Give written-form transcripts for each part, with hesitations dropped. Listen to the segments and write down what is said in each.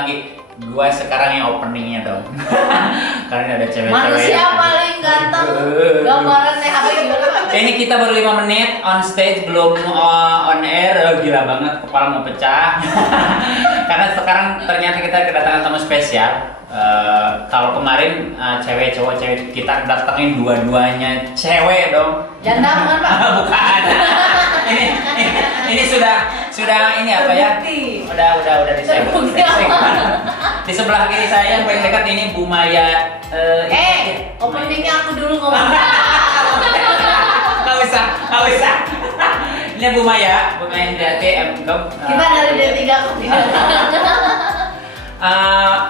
lagi. Gua sekarang yang openingnya dong. Karena ada cewek-cewek. Manusia paling ganteng. Gambaran THP gimana Pak? Ini kita baru 5 menit on stage, belum on air. Gila banget, kepala mau pecah. Karena sekarang ternyata kita kedatangan tamu spesial. Kalau kemarin cewek cowok cewek kita datangin dua-duanya cewek dong. Janda bukan Pak? Bukan. ini sudah ini apa ya? Udah disebut. Di sebelah kiri saya yang paling dekat ini Bu Maya. Openingnya aku dulu ngomong. Nggak usah. Ini Bu Maya Indriati MKM. Kita dari D3 kok tidak.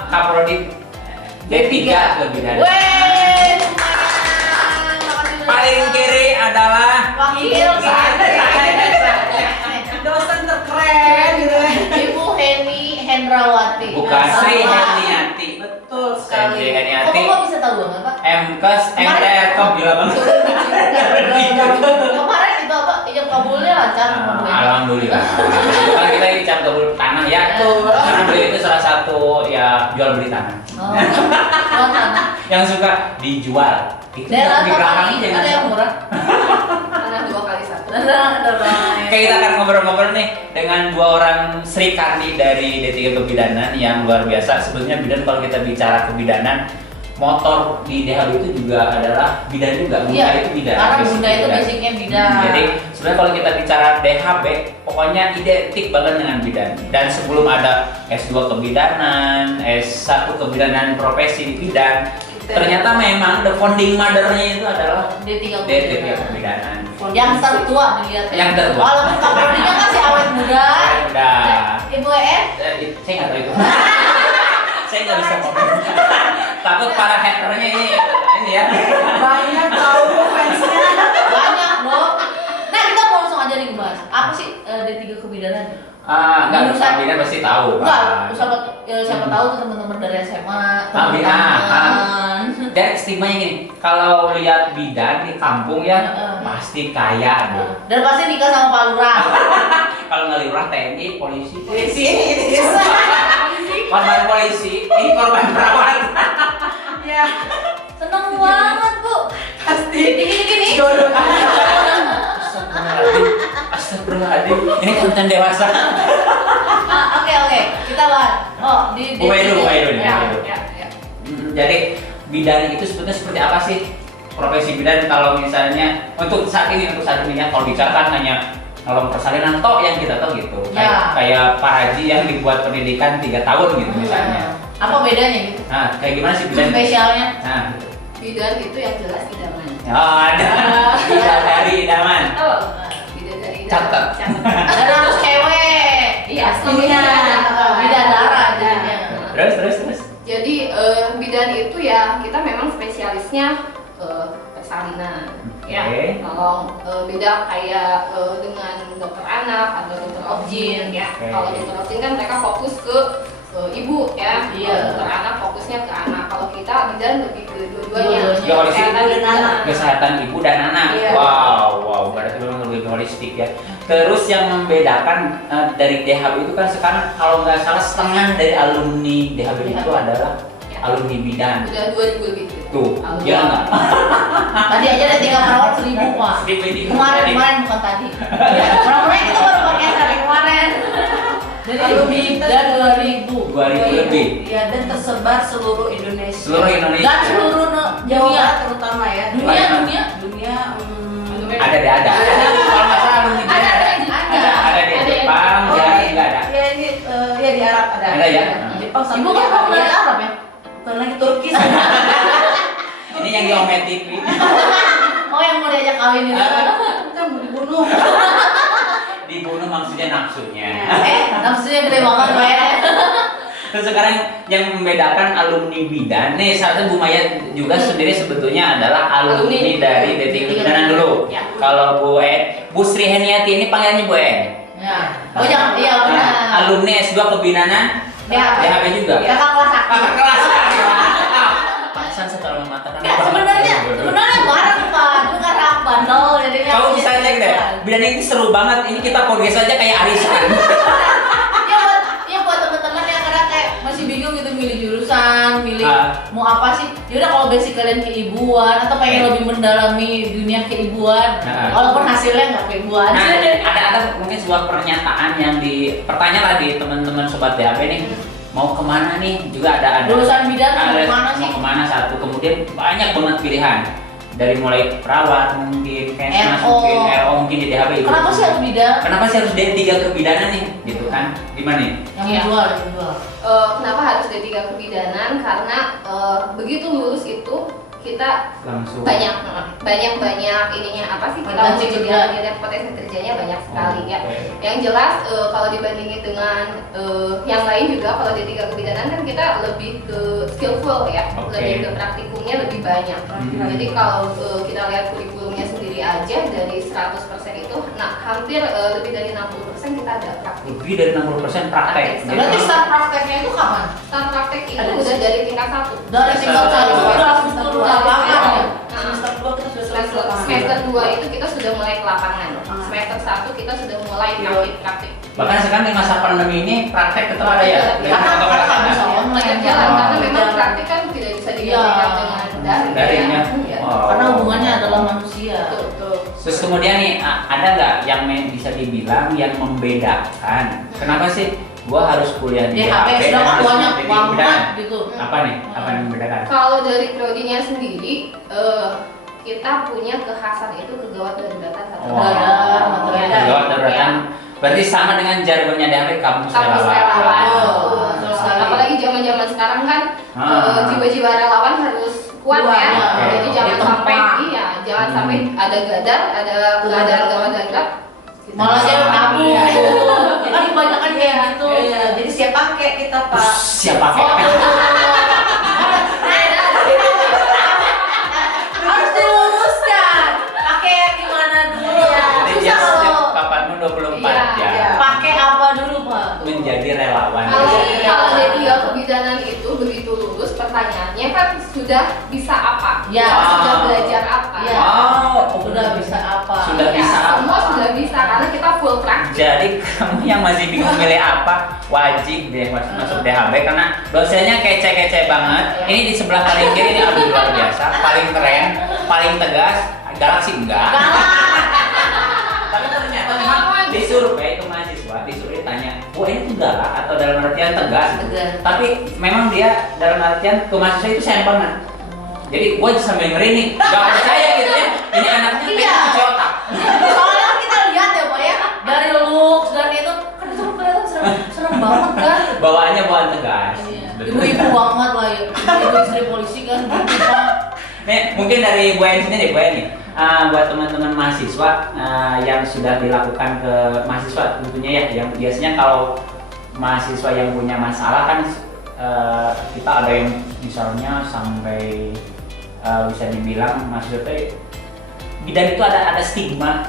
Kaprodi D3 lebih dari. Weh, Paling kiri adalah wakil dosen terkeren gitu ya. Ibu Heni Hendrawati. bukan Sri Heniati. Betul Sri sekali. Heniati. Kok bisa tahu banget Pak? MKes MTR kok gila banget. Kemarin itu apa? Ijab kabulnya lancar sama Bu Heni. Alhamdulillah. Kalau kita ijab kabul tanah ya. Karena beliau itu salah satu ya jual beli tanah. Oh, tanah. Yang suka dijual. Itu Daerah di apa belakang lagi? jangan Ada yang sampai. murah? Tanah 2x1. Oke, kita akan ngobrol-ngobrol nih dengan dua orang Sri Kandi dari D3 Kebidanan yang luar biasa. Sebetulnya bidan, kalau kita bicara kebidanan, motor di DHB itu juga adalah bidan juga. Bunda Iya, itu bidan. karena basic Bunda itu bidan. basicnya bidan. Jadi sebenarnya kalau kita bicara DHB, pokoknya identik banget dengan bidan. Dan sebelum ada S2 kebidanan, S1 kebidanan profesi di bidan, ternyata memang the founding mother-nya itu adalah D3 D3 Kebidanan. Yang tertua dilihat. Yang tertua. Walaupun kaprodinya masih awet muda. Udah. Ibu EN? Saya nggak tahu itu. Saya nggak bisa ngomong. Takut para haternya ini ya. Banyak tahu fansnya. Banyak dong. Nah kita mau langsung aja nih bahas. Apa sih D3 Kebidanan? Nggak Jurusan- usah bidan pasti tahu. Enggak, Pak. siapa tahu tuh teman-teman dari SMA, Tapi teman-teman. dan istimewanya gini, kalau lihat bidan di kampung ya pasti kaya deh. Dan pasti nikah sama Pak Lurah. Kalau nggak lurah TNI, polisi, Polisi. korban polisi, ini korban perawat. Ya, Seneng banget Bu. pasti. Gini. Jodoh. Astagfirullahaladzim, ini konten dewasa. Oke, kita bahas. Oh, di Bu Edu. Ya. Jadi bidan itu sebetulnya seperti apa sih? Profesi bidan kalau misalnya untuk saat ini ya, kalau bicara kan hanya nolong persalinan toh yang kita tahu gitu. Ya. Kayak Pak Haji yang dibuat pendidikan 3 tahun gitu misalnya. Apa bedanya gitu? Nah, kayak gimana sih bidan? Spesialnya? Nah, Bidan itu yang jelas idaman. ada bidan dari idaman. Oh, bidan dari idaman. Catat. Dan harus cewek. Iya, Aslinya. Bidadara jadinya. Terus. Jadi bidan itu ya kita memang spesialisnya persalinan. Ya, Oke. kalau beda kayak dengan dokter anak atau dokter objin ya. Oke. Kalau dokter objin kan mereka fokus ke ibu ya. Iya. Kalau dokter anak fokusnya ke anak. Kalau kita bidan lebih ke dua-duanya. Juga holistik. Kesehatan ibu dan anak. Kesehatan ibu dan anak. Iya. Wow, berarti memang lebih holistik ya. Terus yang membedakan dari DHB itu kan sekarang kalau nggak salah setengah dari alumni DHB itu adalah Ya. alumni bidan. Udah 2000 lebih. Tuh, Alumni. ya nggak? Tadi aja ada 3 perawat 1000 Pak. Kemarin bukan tadi. Kemarin kita baru pakai hari kemarin. Jadi Alumni dan 2000. 2000 lebih. Ya, dan tersebar seluruh Indonesia. Seluruh Indonesia. Dan seluruh Jawa dunia. terutama ya. Dunia. Ada. Kalau nggak salah alumni bidan ada di Jepang, Oh, ya iya. nggak ada. Ya ini ya di Arab ada. Ada ya? Jepang sama Ibu kan Jepang, mau dari ya. Arab ya? Bukan lagi Turki. Ini yang di Ome TV. Oh yang mau diajak kawin itu. Kan mau dibunuh. Dibunuh maksudnya nafsunya. Nafsunya gede banget Pak ya. Terus sekarang yang membedakan alumni bidan, nih salah satu Bu Maya juga sendiri sebetulnya adalah alumni Alumni. dari D3 Kebidanan dulu. Ya. Kalau Bu Sri Heniati ini panggilannya Bu En. Ya. Oh jangan, iya benar. Nah, alumni S2 Kebidanan, Ya. DHB juga. Kakak kelas aku. Kakak kelas. Pantesan setelah mengatakan. Enggak sebenarnya bareng Pak, bukan rak bandel jadinya. Kamu bisa cek deh, bidan ini seru banget. Ini kita podcast aja kayak arisan. Ya buat teman-teman yang kadang kayak masih milih mau apa sih? Yaudah kalau basic kalian keibuan atau pengen lebih mendalami dunia keibuan, walaupun hasilnya nggak keibuan. Nah, ada mungkin sebuah pernyataan yang pertanyaan lagi teman-teman sobat DAB nih, mau kemana nih? Juga ada lulusan bidan mau kemana sih? Mau kemana satu, kemudian banyak banget pilihan. Dari mulai perawat mungkin, kesmas mungkin, RO mungkin di DHB itu. Kenapa sih harus bidan? Kenapa sih harus D3 kebidanan nih? Gitu kan? Gimana nih? Yang menjual. Kenapa harus D3 kebidanan? Karena begitu lulus itu kita Langsung banyak ininya apa sih, kita Potensi mau kerja. dan potensi kerjanya banyak sekali ya. Oke. Yang jelas kalau dibandingin dengan yang lain juga, kalau D3 kebidanan kan kita lebih ke skillful ya, Oke. lebih ke praktikumnya lebih banyak. Jadi kalau kita lihat kurikulumnya sendiri aja dari 100% itu, nah hampir lebih dari 60% kita ada praktik. Lebih dari 60% praktek. Berarti start prakteknya itu kapan? Start praktek itu Ada udah dari tingkat 1. Dari tingkat satu udah langsung turun ke lapangan ya? Semester 2 kita sudah selesai ke lapangan. Semester 2 itu kita sudah mulai ke lapangan. Semester 1 kita sudah mulai praktik. Bahkan sekarang di masa pandemi ini praktek tetap ada ya? Iya. Karena nggak bisa online Tetap kan? jalan karena memang Jalan. praktik kan tidak bisa digantikan dengan daring. Daringnya. Iya. Wow. Karena hubungannya adalah manusia. Betul. Terus kemudian nih ada nggak yang bisa dibilang yang membedakan? Kenapa sih gua harus kuliah di DHB DHB sudah dan kan harus banyak di banget kebidanan? gitu. Apa nih? Apa yang membedakan? Kalau dari prodinya sendiri kita punya kekhasan itu kegawat daruratan satu. Wow. Gawat daruratan. Berarti sama dengan jargonnya DHB, kampus Kampus relawan. Oh, Betul. sekali. Apalagi zaman-zaman sekarang kan jiwa-jiwa relawan harus kuat Kuat, ya. oke. Jadi jangan Ditempa. sampai jangan sampai ada gadar, ada keadaan gawat-darurat. Malah saya nabung. Iya. Kan kebanyakan kayak gitu. Iya, jadi siap pakai kita Pak. Siapa Oh, harus diluluskan. Pakai yang gimana dulu ya? Jadi Susah dia setiap loh. kapanpun 24 Iya, jam iya. Pakai apa dulu Pak? menjadi relawan. Kalau D3 kebidanan itu begitu lulus, pertanyaannya kan sudah bisa apa? Ya. Sudah belajar apa? Ya. Wow, Sudah bisa apa? Sudah Ya, bisa apa? semua sudah bisa karena kita full praktik. Jadi kamu yang masih bingung milih apa, wajib deh masuk DHB karena dosennya kece-kece banget. Ini di sebelah paling kiri ini aduh luar biasa, paling keren, paling tegas. Galaksi enggak. Tapi ternyata memang di survei ke mahasiswa, disuruh tanya, "Bu, ini tuh galak atau dalam artian tegas?" Tegas. Tapi memang dia dalam artian ke mahasiswa itu sampelnya. Jadi gue sambil ngeri nih, gak percaya gitu ya. Ini anaknya Iya. kayak cuci otak. Soalnya kita lihat ya Pak ya, dari looks dan itu kan itu kelihatan serem banget kan. Bawaannya bawaan tegas. Ibu-ibu banget lah ya. Ibu istri polisi kan gitu Pak. Nih, mungkin dari Bu En sini deh, Bu En nih. Buat teman-teman mahasiswa yang sudah dilakukan ke mahasiswa tentunya ya, yang biasanya kalau mahasiswa yang punya masalah kan kita ada yang misalnya sampai bisa dibilang mahasiswa itu bidan itu ada stigma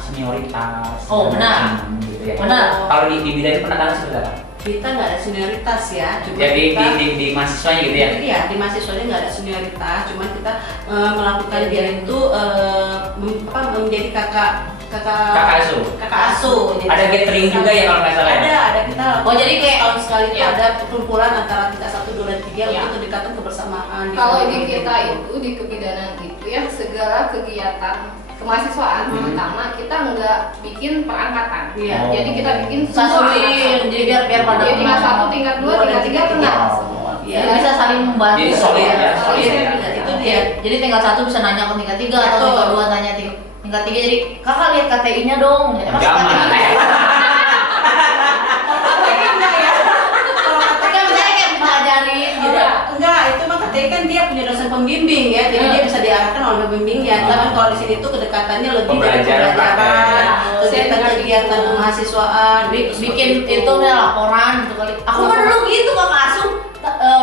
senioritas. Oh, benar. Gitu ya. Benar. Kalau di bidan itu penekanan seperti apa? Kita nggak ada senioritas ya, cuma Jadi kita di mahasiswanya gitu ya. Iya, di mahasiswanya nggak ada senioritas, cuman kita melakukan dia itu menjadi kakak asuh. Jadi Ada gathering juga ya kalau nggak salah ya? Ada kita. Oh, jadi kayak- tahun sekali itu Iya. ada kumpulan antara tingkat 1, 2, dan 3 Iya. untuk kedekatan kebersamaan. Kalau di kita itu di kebidanan itu ya segala kegiatan kemahasiswaan terutama kita nggak bikin perangkatan. Iya. Oh. Jadi kita bikin Satuin, anak-anak. jadi biar pada Jadi tingkat kenal. 1, tingkat 2, tingkat 3 kenal. Iya. Jadi bisa saling membantu. Jadi solid ya, solid ya. Itu dia. Jadi tingkat 1 bisa nanya ke tingkat 3 atau Betul. tingkat 2 tanya tingkat 3 jadi kakak lihat KTI-nya dong. Emang Jangan. KTI? Kan misalnya kayak ngajarin gitu. Enggak, itu mah katanya kan dia punya dosen pembimbing ya, jadi dia bisa diarahkan oleh pembimbingnya. Tapi kalau di sini tuh kedekatannya lebih dari Pembelajaran, pembelajaran, praktek. kegiatan-kegiatan kemahasiswaan, Bikin itu nih laporan gitu kali. Aku mah dulu gitu kakak asuh.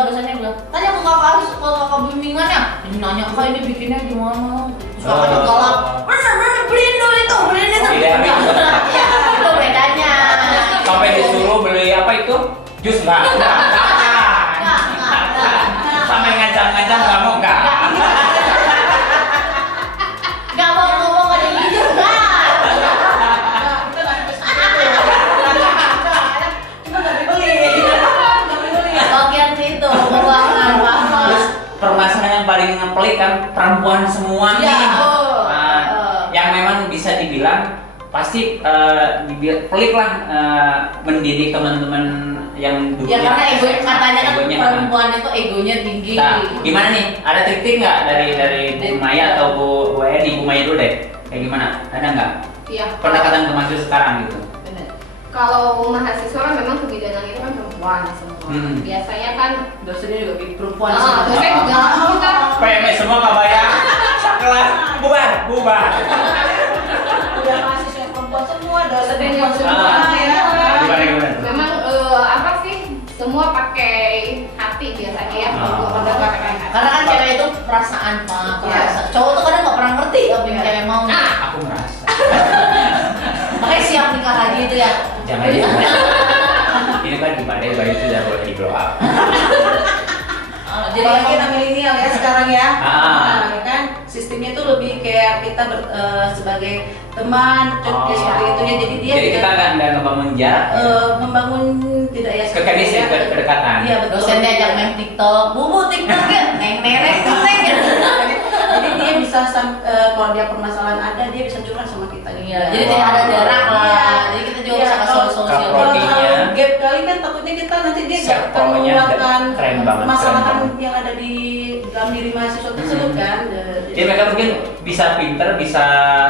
Dosennya bilang, tanya ke kakak asuh, ke kakak bimbingannya. Ini nanya, kak ini bikinnya gimana? Terus kakaknya galak, bener beliin dulu itu, beliin itu. Iya, Ya, itu bedanya. Sampai disuruh beli apa itu? Jus enggak? Enggak. Sampai ngancam-ngancam nggak mau enggak? Gak mau ngomong ada yang jujur kan? cuma nggak dibeli. Bagian itu, keuangan. pelik kan, perempuan semua Iya. nih. Oh. Nah, yang memang bisa dibilang pasti pelik lah mendidik teman-teman yang dulu. Ya karena ego katanya kan Egonya, perempuan itu egonya tinggi. Nah, gimana nih? Ada trik-trik nggak dari Bu Maya atau Bu Eni? Bu Maya dulu deh. Kayak gimana? Ada nggak Iya. pendekatan ke mahasiswa sekarang gitu? Bener. Kalau mahasiswa kan memang kebidanan itu kan perempuan semua. Biasanya kan Dosennya juga perempuan dosen juga kita PMS semua nggak bayar. Sekelas bubar. udah mahasiswa perempuan semua, dosen Dosen perempuan semua Ah. ya. Gimana? memang apa sih semua pakai hati biasanya ya. Ah. Pendekatan hati. Karena kan cewek itu perasaan Pak, perasaan. Cowok tuh kadang nggak pernah ngerti apa yang cewek mau. Nah, Aku merasa. Makanya siap nikah lagi itu ya. Jangan. Ini kan di Badai bayi itu udah boleh di blow up. Jadi Apalagi emang- anak milenial ya sekarang ya. Ah. Nah, kan sistemnya itu lebih kayak kita sebagai teman Oh. seperti itu ya. Jadi dia Jadi kita nggak ngebangun jarak. Ya? membangun tidak ya Kekinian, kedekatan. Iya betul. dosennya ajak main TikTok, bubu TikTok ya, neng nerek neng. Jadi dia bisa kalau dia permasalahan ada dia bisa curhat sama kita. Iya, jadi tidak ada jarak lah. Iya. Jadi kita juga Iya, bisa kasih kalau- solusi. Kalau Kalau Proteinnya. terlalu gap kali kan takutnya kita nanti dia nggak Self promonya mengeluarkan keren banget, permasalahan keren banget. yang ada di dalam diri mahasiswa tersebut kan. Jadi mereka mungkin bisa pinter, bisa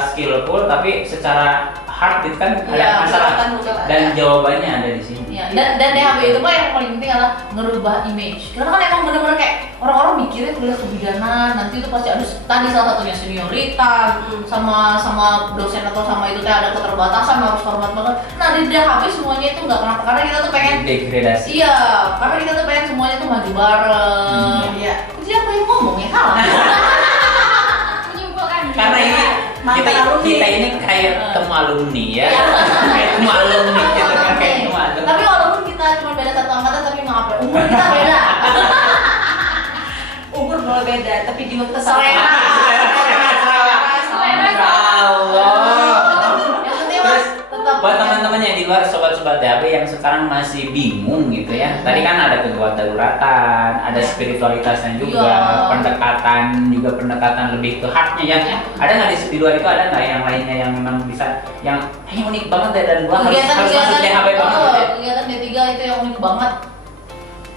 skillful, tapi secara hard itu kan ada Iya, masalah kan mungkin ada. dan jawabannya ada di sini. Iya, dan DHB itu Pak yang paling penting adalah ngerubah image. Karena kan emang bener-bener kayak orang-orang mikirnya kuliah kebidanan, nanti itu pasti ada tadi salah satunya senioritas, sama dosen atau sama itu teh ada keterbatasan harus hormat banget. Nah di DHB semuanya itu nggak kenapa karena kita tuh pengen Degradasi. iya, karena kita tuh pengen semuanya tuh maju bareng. Iya. Siapa yang ngomong ya salah? menyimpulkan. Karena ini Mantan alumni. kita ini kayak temu alumni ya, kayak temu alumni gitu kan kayak temu alumni. Tapi walaupun kita cuma beda satu angkatan tapi maaf ya, umur kita beda. Umur boleh beda, tapi jiwa kita Selera. Allah. Yang penting Terus mas tetap buat teman-teman yang di luar sobat-sobat DAB yang sekarang masih bingung gitu ya. Tadi kan ada kegawat daruratan, ada spiritualitasnya juga, Iya. pendekatan lebih ke hardnya ya. Iya. Ada nggak di luar itu ada nggak yang lainnya yang memang bisa yang unik banget ya dan gua harus masuk DHB banget gitu ya. kegiatan D3 itu yang unik banget.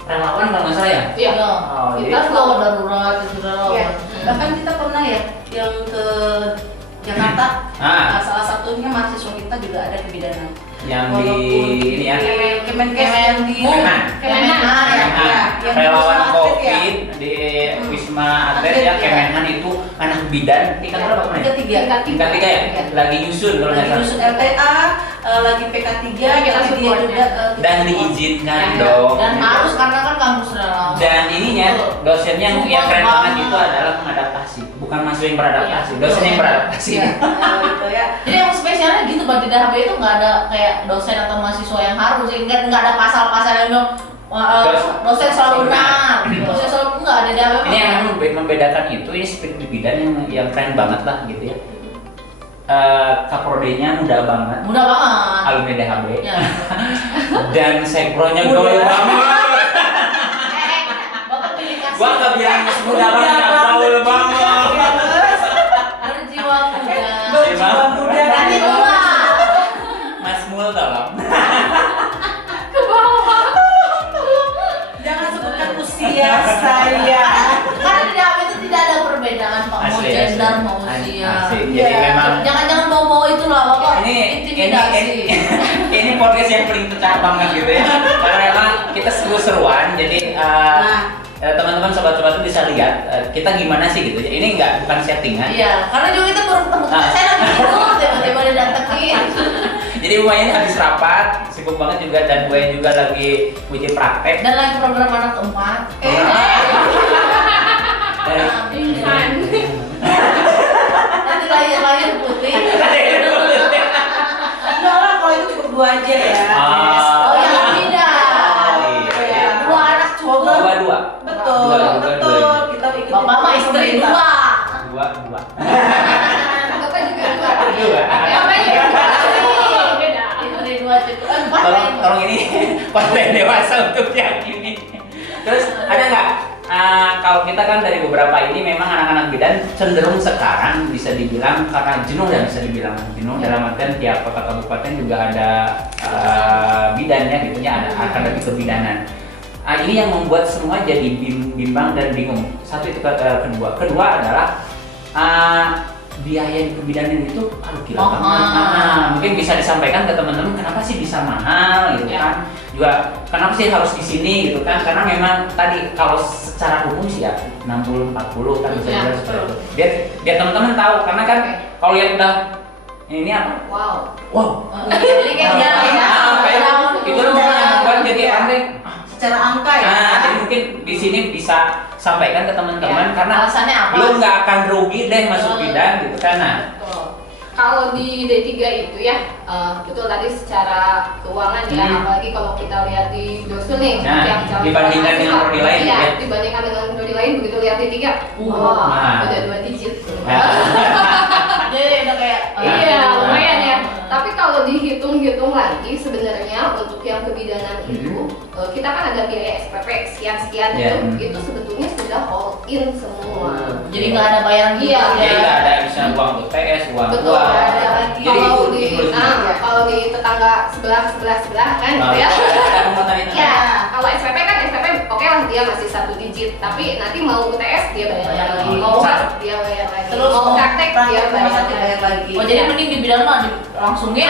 Relawan kalau nggak salah ya. Iya. Oh, Kita jadi- bawa darurat itu relawan. Iya. Bahkan kita pernah ya yang ke Jakarta. Ah. Salah satunya mahasiswa kita juga ada kebidanan. Yang di ini ya. Kemenkes yang di Kemenhan ya. Kemenhan, yang relawan Wisma Atlet COVID ya. di Wisma Atlet Atlet, ya, ya. Kemenhan itu anak bidan tingkat berapa kemarin? Ketiga. Tingkat 3 ya? Lagi nyusun kalau nggak Lagi salah. lulus LTA, lagi PK3, Kita jadi dia supportnya. juga Dan diizinkan Ya, dong. Dan harus karena kan kampus relawan. Dan ininya dosennya yang Support keren banget. banget itu adalah mengadaptasi, bukan mahasiswa yang beradaptasi, Iya. dosen yang beradaptasi. Iya, gitu ya. Jadi yang spesialnya gitu Bang, di DHB itu nggak ada kayak dosen atau mahasiswa yang harus, nggak ada pasal-pasal yang bilang dosen selalu benar, dosen selalu enggak ada DHB. Ini yang membedakan itu, ini spirit di bidan yang keren banget lah gitu ya. Kaprodenya muda banget, mudah banget. alumni DHB, Ya. dan sekpronya Muda. gaul banget. Bapak pilih kasih. Gua nggak bilang muda banget, gaul banget. Berjiwa muda. Berjiwa muda. Nanti tua. Mas Mul tolong. Ke bawah. Jangan sebutkan usia saya. Karena di DHB itu tidak ada perbedaan Pak, mau Asli, gender, asli. mau usia. Asli. Iya. Jadi memang Jangan bawa-bawa itu lah Bapak, ini intimidasi. ini podcast yang paling pecah banget gitu ya. Karena memang kita seru-seruan, jadi teman-teman sobat-sobat itu bisa lihat kita gimana sih gitu. Ini bukan settingan. Iya, karena juga kita baru ketemu Nah. saya lagi tidur, tiba-tiba dia datengin. Jadi Buaya habis rapat, sibuk banget juga dan Buaya juga lagi uji praktek. Dan lagi program anak keempat. Dari Insan. Nanti lahir putih. Enggak lah, kalau itu cukup 2 aja ya. Oh yang tidak. Iya. 2 anak cukup. dua. Betul, Dua. betul. Kita ikut Bapak mah istri 2. Dua. Bapak juga dua. Dua. Bapak juga dua. Beda. Istri 2 cukup. 4 Tolong ini konten dewasa untuk yang ini. Terus ada nggak kalau kita kan dari beberapa ini memang anak-anak bidan cenderung sekarang bisa dibilang karena jenuh ya, bisa dibilang jenuh dalam artian tiap kota kabupaten juga ada bidannya gitu ya, ada akademi kebidanan. Ini yang membuat semua jadi bimbang dan bingung. Satu itu kedua adalah biaya di kebidanan itu aduh gila banget. Mungkin bisa disampaikan ke teman-teman kenapa sih bisa mahal gitu kan. Juga kenapa sih harus di sini gitu kan, karena memang tadi kalau secara umum sih ya 60-40 kan bisa dibilang seperti itu. Biar teman-teman tahu, karena kan kalau lihat udah ini apa? Wow. Jadi kayak Itu kan jadi aneh. Secara angka ya. Jadi mungkin di sini bisa sampaikan ke teman-teman karena alasannya apa? lu nggak akan rugi deh masuk bidan gitu kan. Betul. Kalau di D3 itu ya, betul tadi secara keuangan ya, apalagi kalau kita lihat di dosul nih, yang dibandingkan dengan prodi lain ya, ya. dibandingkan dengan prodi lain, begitu lihat D3, udah 2 digit. Jadi udah kayak Iya, lumayan ya. Tapi kalau dihitung-hitung lagi, sebenarnya untuk yang kebidanan itu, kita kan ada biaya SPP sekian-sekian itu sebetulnya sudah all in semua. Jadi nggak ada bayaran gitu. Iya. Jadi nggak ada misalnya uang UTS, uang Betul, uang. ada lagi. Kalau di tetangga sebelah kan gitu ya. Ya, kalau SPP kan SPP oke lah dia masih 1 digit, tapi nanti mau UTS dia bayar lagi, mau UAS dia bayar lagi, Terus mau praktek dia bayar lagi. Oh jadi mending di bidang mah langsungnya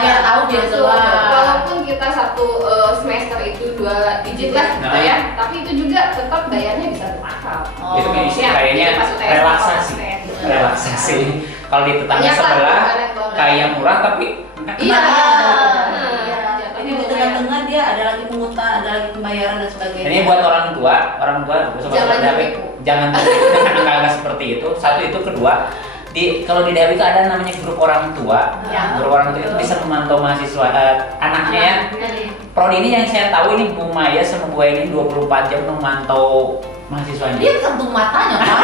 biar tahu biar betul. jelas. Walaupun kita 1 semester itu 2 digit lah gitu ya, tapi itu juga tetap bayarnya bisa bertahap. Itu kan Ya, kayaknya pas UTS, relaksasi. pas Relaksasi. Kalau di tetangga Banyak lah, sebelah barang-barang. kayak murah tapi Iya. Ini di tengah-tengah dia ada lagi pungutan, ada lagi pembayaran dan sebagainya. ini buat orang tua sobat Dawi, jangan enggak seperti itu. Satu itu, kedua kalau di Dawi itu ada namanya grup orang tua. Grup orang tua itu bisa memantau mahasiswa anaknya ya. Prodi ini yang saya tahu ini Bu Maya sama Bu ini 24 jam memantau mahasiswanya. Dia tergantung matanya, Pak.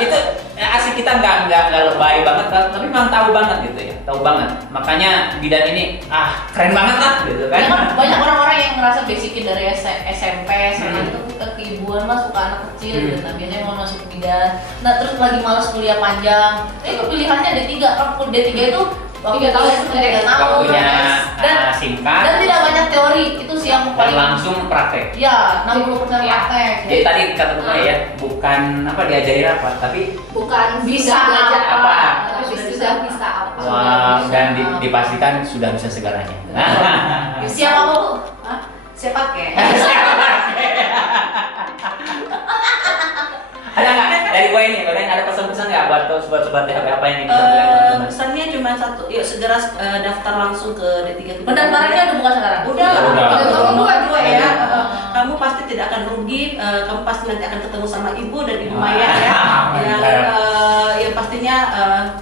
itu asik, kita nggak lebay banget tapi memang tahu banget gitu ya, tahu banget. Makanya bidan ini keren banget lah gitu kan. Ya kan banyak orang-orang yang ngerasa basicnya dari SMP, SMA itu keibuan mah suka anak kecil gitu. Nah, biasanya mau masuk bidan. Nah, terus lagi malas kuliah panjang. Itu pilihannya D3. Kalau D3 itu waktu 3 tahun, 3 tahun. Waktunya Dan singkat dan tidak banyak teori. Itu sih yang dan paling langsung praktek. ya 60% praktek. Jadi tadi kata Bu Maya ya, bukan diajari apa, tapi bukan Bisa bisa belajar apa. tapi sudah bisa apa. wow, dan dipastikan sudah bisa segalanya. Siapa Bu? Saya pakai. Ada nggak dari gue ini? Ada pesan-pesan nggak buat sobat-sobat THP apa yang bisa teman-teman? Pesannya cuma satu, yuk segera daftar langsung ke D3. Pendaftarannya udah buka sekarang? Udah Dua ya. Udah. Kamu pasti tidak akan rugi, kamu pasti nanti akan ketemu sama ibu dan ibu Maya ya. Yang pastinya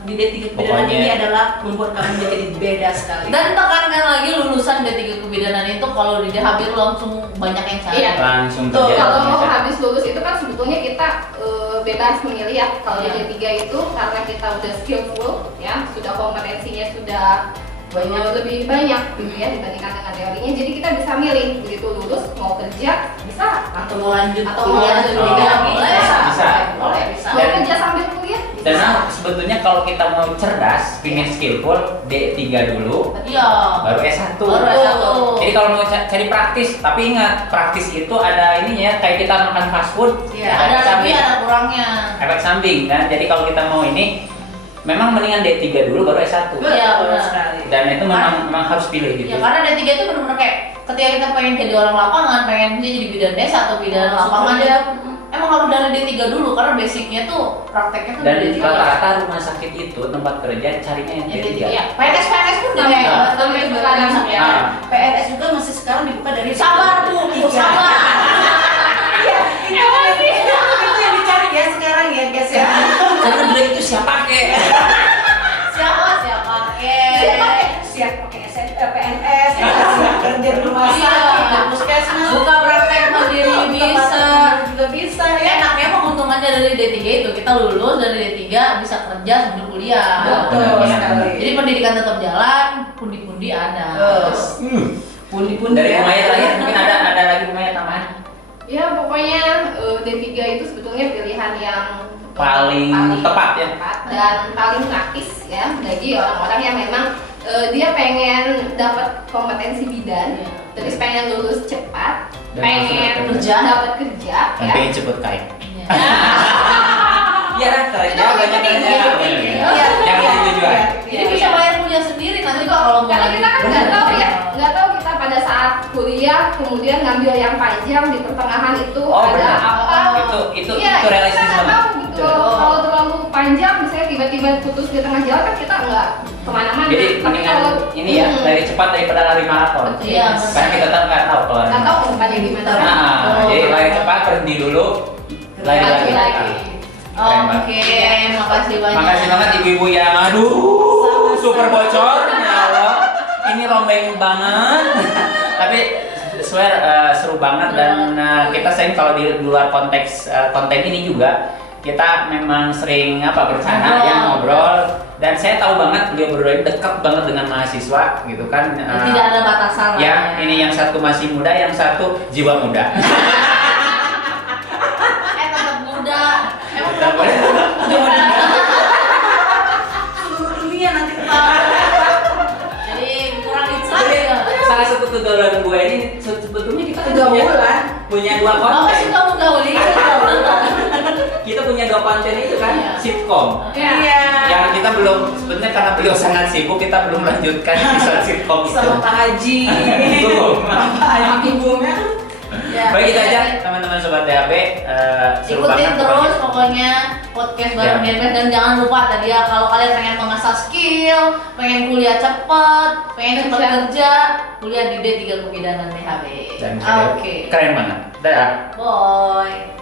di D3 kebidanan Pokoknya. ini adalah membuat kamu menjadi beda sekali. Dan tekankan lagi lulusan D3 kebidanan itu kalau di DHB itu langsung banyak yang cari. Iya. Langsung Tuh, kerja. kalau mau habis lulus itu kan sebetulnya kita bebas memilih ya. Kalau di D3 itu karena kita udah skillful ya, sudah kompetensinya sudah lebih banyak gitu ya dibandingkan dengan teorinya. Jadi kita bisa milih begitu lulus mau kerja bisa Atau mau lanjut atau mau lanjut Oh. kuliah Bisa. Boleh, bisa. Mau kerja sambil kuliah Dan sebetulnya kalau kita mau cerdas, pengen skillful, D3 dulu, Iya. baru S1. Baru S1. Jadi kalau mau cari praktis, tapi ingat praktis itu ada ininya, kayak kita makan fast food, Iya, ada lebih ada kurangnya. efek samping kan. Jadi kalau kita mau ini, memang mendingan D3 dulu baru S1. Iya, benar. sekali. Dan itu memang harus pilih gitu. Ya karena D3 itu benar-benar kayak ketika kita pengen jadi orang lapangan, pengen jadi bidan desa atau bidan lapangan kerja. ya emang harus dari D3 dulu karena basicnya tuh prakteknya tuh Dan dari D3. rata-rata rumah sakit itu tempat kerja carinya yang Ya, D3. Iya. PNS pun Sampai kayak sampai sekarang ya. Ah. PNS juga masih sekarang dibuka dari sabar Bu, sabar. Iya, itu yang dicari ya sekarang ya guys ya. Karena beli itu siapa kek? Siapa Siap pakai PNS, siap kerja di rumah Iya. sakit, di puskesmas, Buka praktek mandiri bisa. juga bisa ya. Enaknya menguntungkannya dari D3 itu kita lulus dari D3 bisa kerja sambil kuliah. Betul Iya. sekali. Jadi pendidikan tetap jalan, pundi-pundi ada. Pundi-pundi Dari ya. Maya terakhir mungkin ada lagi Maya tambahan. Ya pokoknya D3 itu sebetulnya pilihan yang Paling tepat ya. dan paling praktis ya bagi orang-orang yang memang dia pengen dapat kompetensi bidan, terus pengen lulus cepat, Dan pengen langsung dapat kerja Dan ya. pengen cepet kaya. Iya. Iya kan, kerja banyak kerja. Iya. Yang itu tujuan. Jadi bisa bayar kuliah sendiri nanti Pak kalau mau. Karena kita kan nggak tahu ya, nggak tahu kita pada saat kuliah kemudian ngambil yang panjang di pertengahan itu Oh, ada benar. apa? Itu Iya, realistis kita nggak banget. tahu gitu. Kalau terlalu panjang, misalnya tiba-tiba putus di tengah jalan kan kita nggak kemana-mana. Jadi Tapi mendingan kalau ini ya, dari cepat daripada lari maraton. Betul. Iya, Karena kita kan nggak tahu kalau nggak tahu ke depannya gimana. kan? Nah, jadi lari cepat berhenti dulu, lari lagi. Lagi. Keren banget. Oke, makasih banyak. Makasih banget ibu-ibu yang super bocor ya Allah. Ini rombeng banget. Tapi swear seru banget dan kita sering kalau di luar konteks konten ini juga kita memang sering bercanda ya, ngobrol, dan saya tahu banget beliau berdua ini dekat banget dengan mahasiswa gitu kan. Tidak ada batasan lah. Ya, ini yang satu masih muda, yang satu jiwa muda. Tetap muda. Emang Tetap muda. Seluruh dunia nanti ketawa. jadi kurang insight Jadi ya. salah satu tujuan gue ini sebetulnya kita punya dua Kamu konten. sih kamu gauli. Kita punya dua konten itu kan, Iya. sitkom. Ya. Yang kita belum, sebenarnya karena beliau sangat sibuk, kita belum melanjutkan episode sitkom itu. Sama Pak Haji. Belum. Pak Haji Bumnya. Ya, Baik, itu ya, aja ya. teman-teman sobat DHB. Seru Ikutin banget terus pokoknya. pokoknya podcast bareng Ya. Derbes, dan jangan lupa tadi ya, kalau kalian pengen mengasah skill, pengen kuliah cepat, pengen cepat kerja, kuliah di D3 Kebidanan THB. Dan Oke. keren banget. Dadah. Bye.